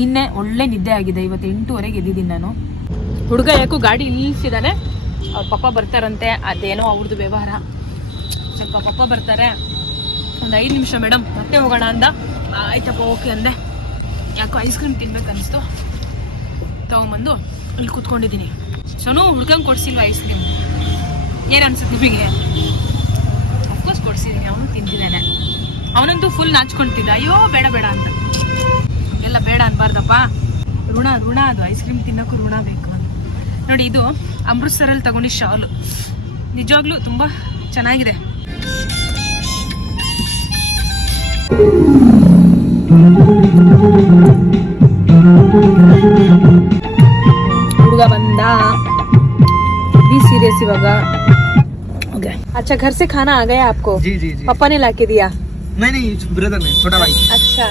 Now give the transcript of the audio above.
ನಿನ್ನೆ ಒಳ್ಳೆ ನಿದ್ದೆ ಆಗಿದೆ. ಇವತ್ತು 8:30ಗೆ ಎದ್ದಿದ್ದೀನಿ ನಾನು. ಹುಡುಗ ಯಾಕೋ ಗಾಡಿ ನಿಲ್ಲಿಸಿದಾನೆ. ಅವ್ರ ಪಪ್ಪ ಬರ್ತಾರಂತೆ, ಅದೇನೋ ಅವ್ರದ್ದು ವ್ಯವಹಾರ. ಸ್ವಲ್ಪ ಪಪ್ಪ ಬರ್ತಾರೆ, ಒಂದು 5 ನಿಮಿಷ ಮೇಡಮ್ ಮತ್ತೆ ಹೋಗೋಣ ಅಂದ. ಆಯ್ತಪ್ಪ ಓಕೆ ಅಂದೆ. ಯಾಕೋ ಐಸ್ ಕ್ರೀಮ್ ತಿನ್ಬೇಕು ಅನಿಸ್ತು, ತಗೊಂಬಂದು ಇಲ್ಲಿ ಕೂತ್ಕೊಂಡಿದ್ದೀನಿ. ಸೋನು ಹುಡ್ಗಂಗೆ ಕೊಡ್ಸಿಲ್ವ ಐಸ್ ಕ್ರೀಮ್? ಏನು ಅನ್ಸುತ್ತೆ ನಿಮಗೆ? ಅಫ್ಕೋರ್ಸ್ ಕೊಡ್ಸಿದ್ದೀನಿ, ಅವನು ತಿಂತಿದ್ದಾನೆ. ಅವನಂತೂ ಫುಲ್ ನಾಚ್ಕೊಳ್ತಿದ್ದ, ಅಯ್ಯೋ ಬೇಡ ಬೇಡ ಅಂತ. ಎಲ್ಲ ಬೇಡ ಅನ್ಬಾರ್ದಪ್ಪ, ಋಣ ಅದು. ಐಸ್ ಕ್ರೀಮ್ ತಿನ್ನೋಕ್ಕೂ ಋಣ ಬೇಕು ಅಂತ. ನೋಡಿ, ಇದು ಅಮೃತ್ಸರಲ್ಲಿ ತಗೊಂಡು ಶಾಲು, ನಿಜವಾಗ್ಲೂ ತುಂಬ ಚೆನ್ನಾಗಿದೆ. ಹುಡುಗ ಬಂದ, बी सीरियस इवाग. अच्छा, घर से खाना आ गया आपको? जी जी जी. पापा ने ला के दिया? नहीं, ब्रदर ने, छोटा भाई. अच्छा.